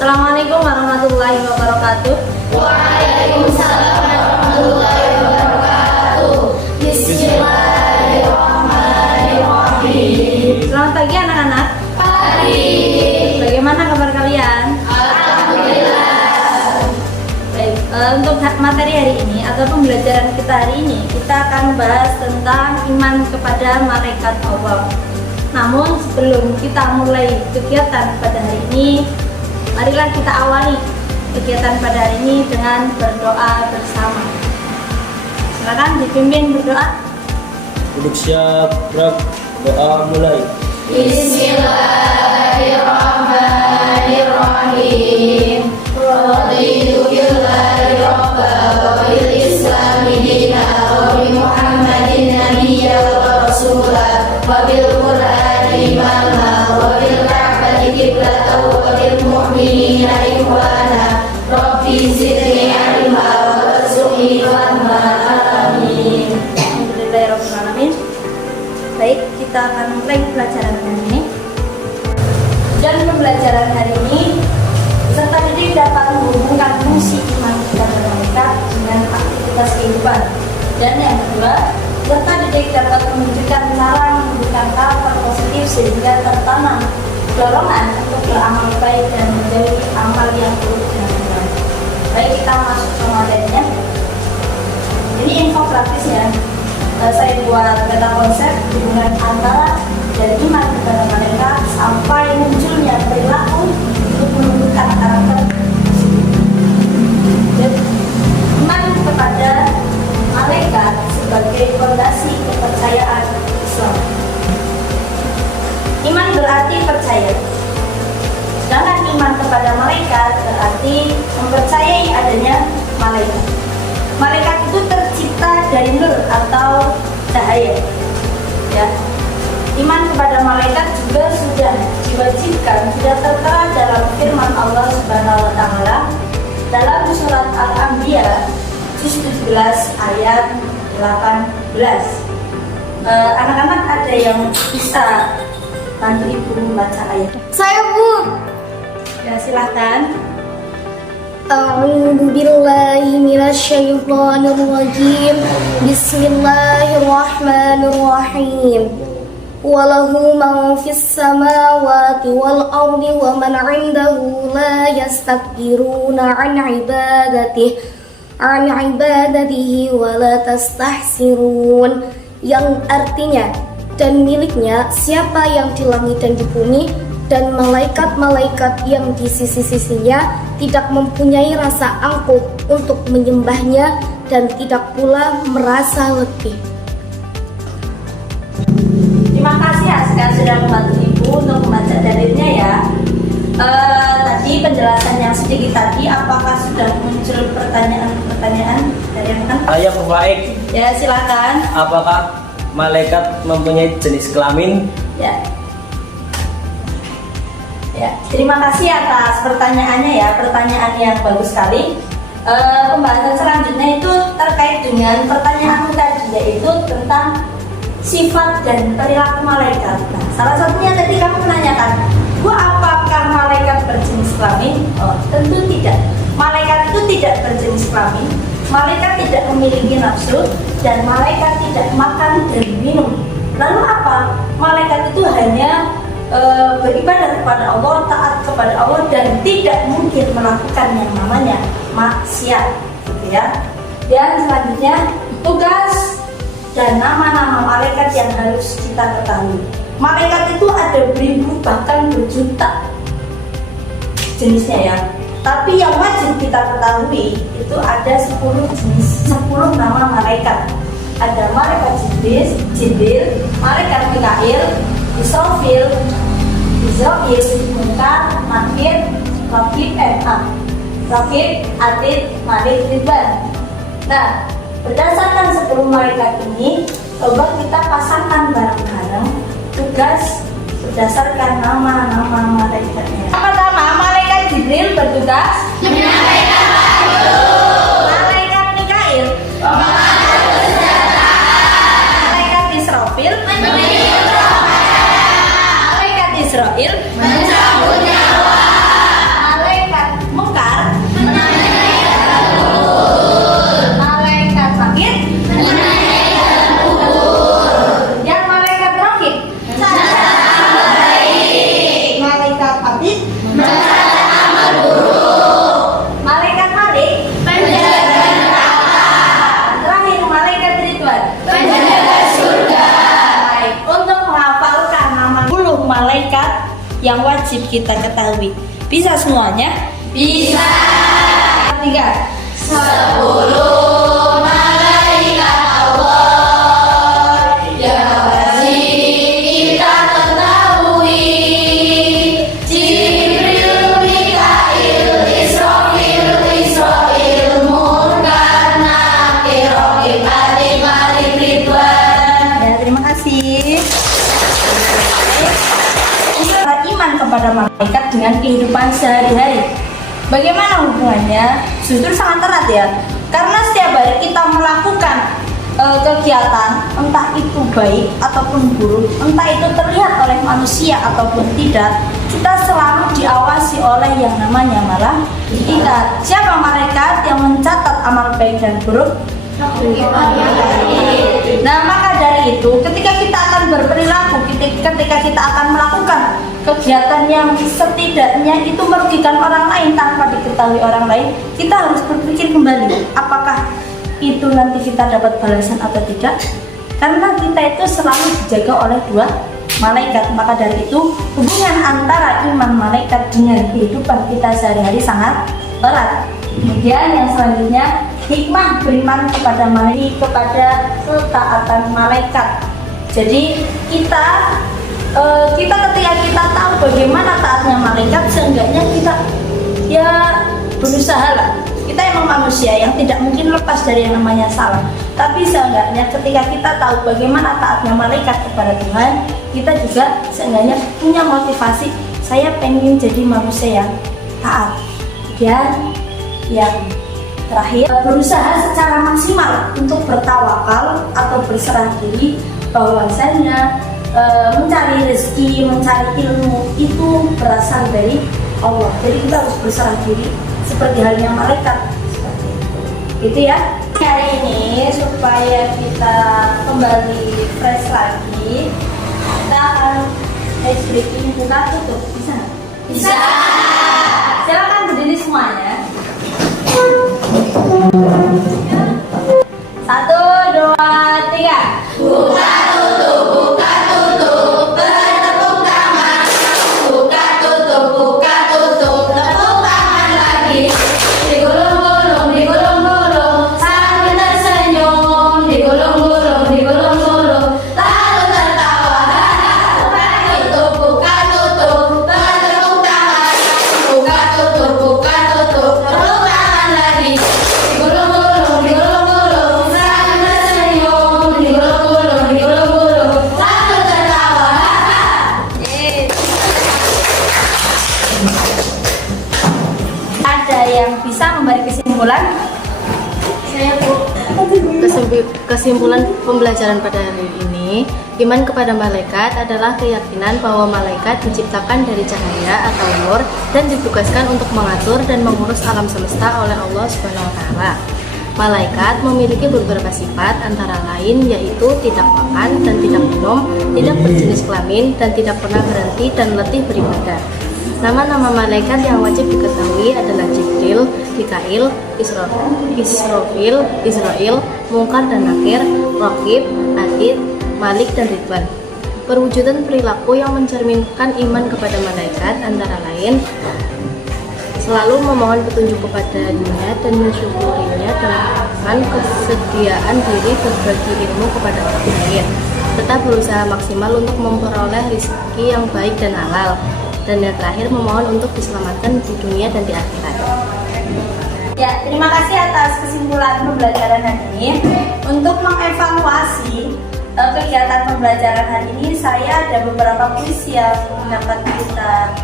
Assalamualaikum warahmatullahi wabarakatuh. Waalaikumsalam warahmatullahi wabarakatuh. Bismillahirrahmanirrahim. Selamat pagi anak-anak. Pagi. Bagaimana kabar kalian? Alhamdulillah. Baik, untuk materi hari ini atau pembelajaran kita hari ini, kita akan membahas tentang iman kepada malaikat Allah. Namun sebelum kita mulai kegiatan pada hari ini, marilah kita awali kegiatan pada hari ini dengan berdoa bersama. Silakan dipimpin berdoa. Duduk siap, gerak, doa mulai. Bismillahirrahmanirrahim. Raditu billahi rabba wa bil islami dina wa bi Muhammadin nabiyya wa rasula wa bil qur'ani imama wa bil ka'bati qiblatan wa bil mu'minina ikhwana. Rabbi zidni ilma warzuqni fahma. Amin. Alhamdulillahirrahmanirrahim. Baik, kita akan mulai pelajaran hari ini. Dan pembelajaran hari ini, peserta didik dapat menghubungkan fungsi iman kepada malaikat dengan aktivitas kehidupan. Dan yang kedua, peserta didik dapat menunjukkan cara memberikan karakter positif sehingga tertanam dorongan untuk beramal baik dan menjauhi amal yang buruk dan hilang. Baik, kita masuk ke materinya. Ini info praktisnya. Saya buat peta konsep hubungan antara dari iman kepada malaikat sampai munculnya perilaku untuk menunjukkan karakter. Dan iman kepada malaikat sebagai fondasi kepercayaan Islam. Iman berarti percaya. Sedangkan iman kepada malaikat berarti mempercayai adanya malaikat. Malaikat itu tercipta dari nur atau cahaya. Ya. Iman kepada malaikat juga sudah diwajibkan, sudah tertera dalam firman Allah Subhanahu wa taala dalam surat Al-Anbiya juz 17 ayat 18. Anak-anak ada yang bisa bantu ibu membaca ayat? Saya, Bu. Ya, silahkan. A'udzu billahi minasyaitonir rajim. Bismillahirrahmanirrahim. Walahu man fis samawati wal ardi wa man 'indahu la yastakbiruna 'an ibadatihi wa la tastahsirun. Yang artinya, dan miliknya siapa yang di langit dan di bumi, dan malaikat-malaikat yang di sisi-sisinya tidak mempunyai rasa angkuh untuk menyembahnya dan tidak pula merasa letih. Terima kasih Aska sudah membantu ibu untuk membaca dalilnya ya. Tadi penjelasan yang sedikit tadi, apakah sudah muncul pertanyaan dari anak-anak? Ayah baik. Ya, silakan. Apakah malaikat mempunyai jenis kelamin? Ya. Ya, terima kasih atas pertanyaannya ya, pertanyaan yang bagus sekali. Pembahasan selanjutnya itu terkait dengan pertanyaan tadi, yaitu tentang sifat dan perilaku malaikat. Nah, salah satunya tadi kamu menanyakan, Bu, apakah malaikat berjenis kelamin? Oh, tentu tidak. Malaikat itu tidak berjenis kelamin. Malaikat tidak memiliki nafsu dan malaikat tidak makan dan minum. Lalu apa? Malaikat itu hanya beribadah kepada Allah, taat kepada Allah, dan tidak mungkin melakukan yang namanya maksiat, gitu ya. Dan selanjutnya tugas dan nama-nama malaikat yang harus kita ketahui. Malaikat itu ada beribu bahkan berjuta jenisnya ya. Tapi yang wajib kita ketahui itu ada 10 jenis, 10 nama malaikat. Ada malaikat Jibril, malaikat Mikail, Israfil, Munkar, Nakir, Rakib, Atid, Malik, Ridwan. Nah, berdasarkan 10 malaikat ini, coba kita pasangkan bareng-bareng tugas berdasarkan nama-nama malaikatnya. Pertama, malaikat Jibril bertugas menyampaikan wahyu. Malaikat Mikail malaikat Israfil Malaikat Israel mencabut nyawa. Malaikat wajib kita ketahui. Bisa semuanya? Bisa. 3. 10 malaikat Allah yang wajib kita ketahui. Jibril, Mikail, Israfil, Munkar, Nakir, Raqib, Atid, Malik, Ridwan. Ya, terima kasih. Iman kepada malaikat dengan kehidupan sehari-hari. Bagaimana hubungannya? Justru sangat erat ya. Karena setiap hari kita melakukan kegiatan, entah itu baik ataupun buruk, entah itu terlihat oleh manusia ataupun tidak, kita selalu diawasi oleh yang namanya malaikat. Siapa malaikat yang mencatat amal baik dan buruk? Nah, maka dari itu ketika kita akan berperilaku, ketika kita akan melakukan kegiatan yang setidaknya itu merugikan orang lain tanpa diketahui orang lain, kita harus berpikir kembali apakah itu nanti kita dapat balasan atau tidak, karena kita itu selalu dijaga oleh 2 malaikat. Maka dari itu hubungan antara iman malaikat dengan kehidupan kita sehari-hari sangat erat. Kemudian yang selanjutnya, hikmah beriman kepada malaikat, kepada ketaatan malaikat. Jadi kita ketika kita tahu bagaimana taatnya malaikat, seenggaknya kita ya berusaha lah. Kita emang manusia yang tidak mungkin lepas dari yang namanya salah. Tapi seenggaknya ketika kita tahu bagaimana taatnya malaikat kepada Tuhan, kita juga seenggaknya punya motivasi. Saya pengen jadi manusia yang taat. Dan yang terakhir, berusaha secara maksimal untuk bertawakal atau berserah diri bahwasanya mencari rezeki, mencari ilmu itu berasal dari Allah. Jadi kita harus berserah diri seperti halnya malaikat. Seperti itu ya. Hari ini supaya kita kembali fresh lagi, kita akan ice breaking buka tutup. Bisa? Bisa. Silakan berdiri semuanya. 1, 2, 3. Buka tutup, buka tutup, bertepuk tangan. Buka tutup, tepuk tangan lagi. Digulung-gulung, digulung-gulung, sambil tersenyum. Digulung-gulung, digulung-gulung, lalu tertawa. Buka tutup, bertepuk tangan. Buka tutup, tepuk tangan lagi. Digulung-gulung, digulung-gulung, sambil tersenyum. Digulung-gulung, digulung-gulung, lalu tertawa. Ada yang bisa memberi kesimpulan? Saya kesimpulan pembelajaran pada hari ini, iman kepada malaikat adalah keyakinan bahwa malaikat diciptakan dari cahaya atau nur dan ditugaskan untuk mengatur dan mengurus alam semesta oleh Allah Subhanahu wa taala. Malaikat memiliki beberapa sifat, antara lain yaitu tidak makan dan tidak minum, tidak berjenis kelamin, dan tidak pernah berhenti dan letih beribadah. Nama-nama malaikat yang wajib diketahui adalah Jibril, Mikail, Israfil, Israel, Munkar dan Nakir, Raqib, Atid, Malik dan Ridwan. Perwujudan perilaku yang mencerminkan iman kepada malaikat antara lain selalu memohon petunjuk kepadanya dan mensyukurinya dengan kesediaan diri berbagi ilmu kepada orang lain. Tetap berusaha maksimal untuk memperoleh rezeki yang baik dan halal. Dan yang terakhir, memohon untuk diselamatkan di dunia dan di akhirat. Ya, terima kasih atas kesimpulan pembelajaran hari ini. Untuk mengevaluasi kegiatan pembelajaran hari ini, saya ada beberapa kuis yang dapat kita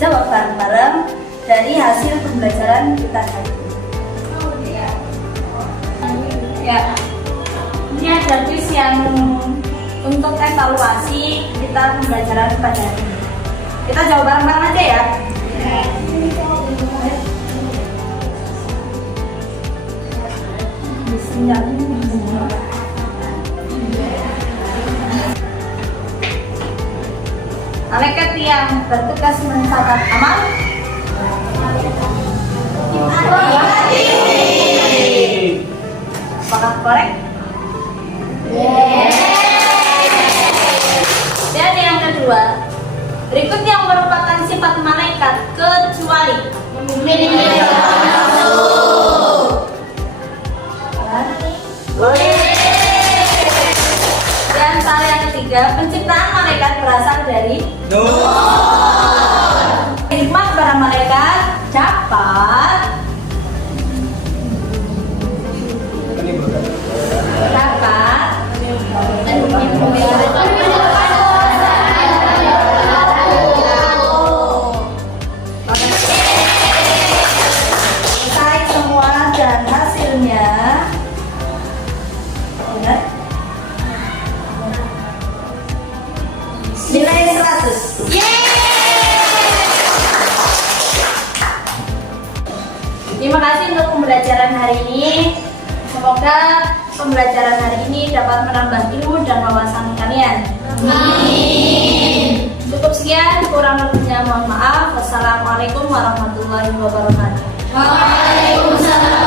jawab bareng-bareng dari hasil pembelajaran kita hari ini. Ya, ini ada kuis yang untuk evaluasi kita pembelajaran pada hari ini. Kita jawab bareng-bareng aja ya. Malaikat yang bertugas mencatat amal. Apakah korek? Dan yang kedua, berikut yang Terima kasih untuk pembelajaran hari ini. Semoga pembelajaran hari ini dapat menambah ilmu dan wawasan kalian. Amin. Cukup sekian, kurang lebihnya mohon maaf. Wassalamualaikum warahmatullahi wabarakatuh. Waalaikumsalam.